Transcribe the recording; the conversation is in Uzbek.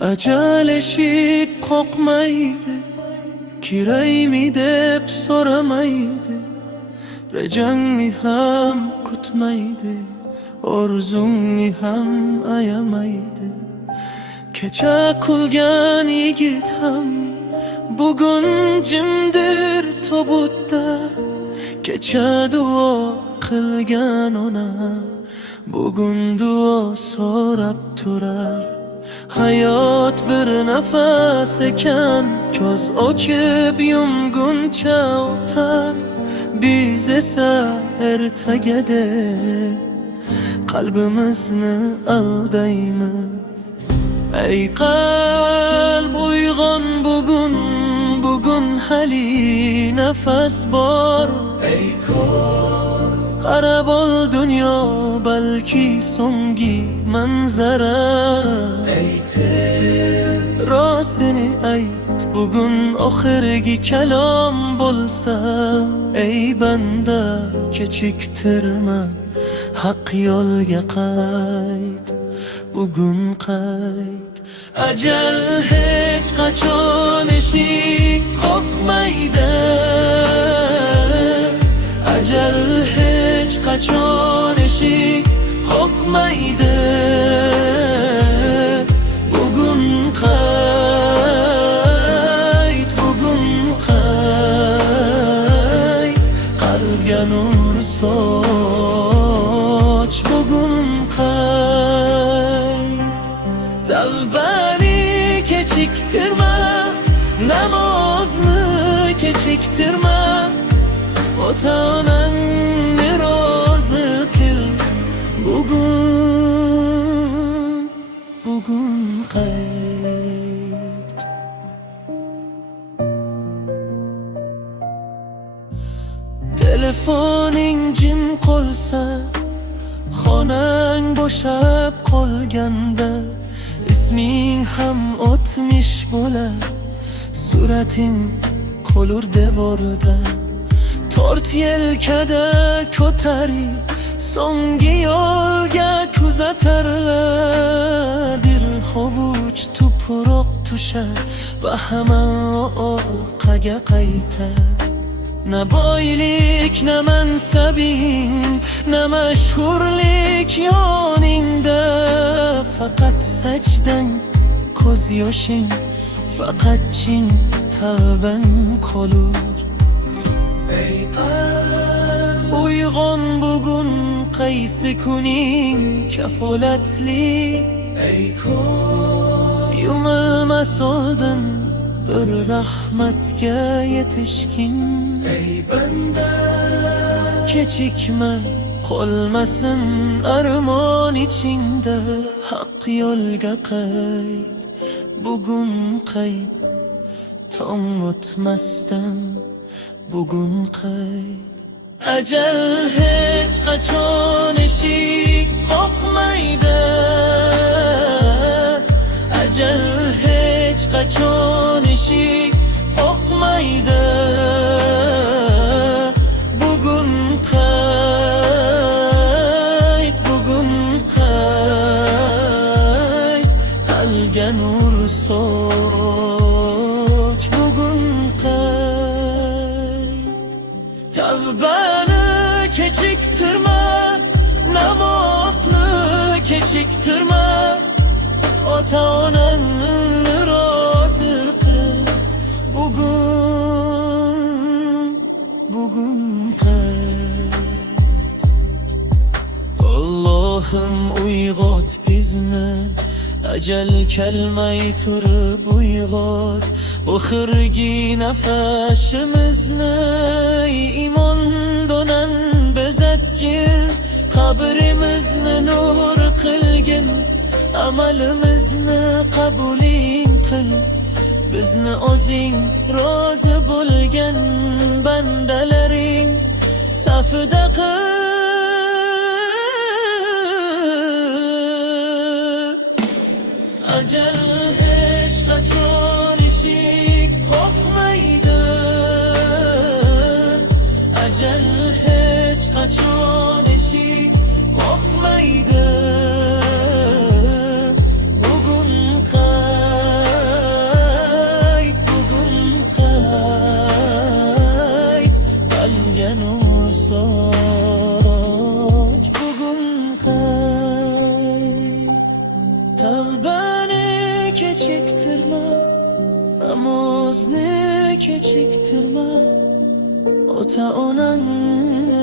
Ajal eshik qoqmaydi, kiraymi deb so'ramaydi, rejangni ham kutmaydi, orzungni ham ayamaydi. Kecha kulgan yigit ham bugun jimdir tobutda, kecha duo qilgan ona bugun duo so'rab turar. Hayot bir nafas ekan, ko'z ochib yumguncha o'tar. Biz esa ertagidek qalbimizni aldaymiz. Ey qalb uyg'on bugun, bugun hali nafas bor. Ey ko'z qarab ol dunyo, balki so'nggi manzara. Ey til rostini ayt, bugun oxirgi kalom bo'lsa. Ey banda kechiktirma, haq yo'lga qayt, bugun qayt. Ajal hech qachon eshik qoqmaydi, ajal hech qachon eshik qoqmaydi. Bugun qayt, bugun qayt, qalbga nur soch, bugun qayt. Tavbani kechiktirma, namozni kechiktirma, ota-onangni rozi qil. Bugun, bugun qayt. Telefoning jim qolsa, xonang bo'shab qolganda, isming ham o'tmish bo'lar, surating qolur devorda. Tort yelkada ko'tarib, so'nggi yo'lga kuzatarlar. Bir hovuch tuproq tushar va hamma orqaga qaytar. Na boylik, na mansabing, na mashhurlik yoningda. Faqat sajdang, ko'z yoshing, faqat chin tavbang qolur. Ey qalb uyg'on bugun, qaysi kuning kafolatli. Ey ko'z yumilmas oldin, bir rahmatga yetishgin. Ey banda kechikma, qolmasin armon ichingda. Haq yo'lga qayt, bugun qayt, tong o'tmasdan bugun qayt. Ajal hech qachon eshik qoqmaydi, ajal hech qachon eshik qoqmaydi. Bugun qayt, bugun qayt, qalbga nur soch, bugun qayt. Tavbani kechiktirma, namozni kechiktirma, ota-onangni rozi qil. Bugun, bugun qayt. Allohim uyg'ot bizni, ajal kelmay turib uyg'ot. Oxirgi nafasimizni iymon do'nan bezatgin. Qabrimizni nur qilgin, amalimizni qabuling qil. Bizni o'zing rozi bo'lgan bandalaring safida qil. Ajal hech qachon eshik qoqmaydi, ajal hech qachon eshik qoqmaydi. Bugun qayt. kechiktirma, namozni kechiktirma, ota onang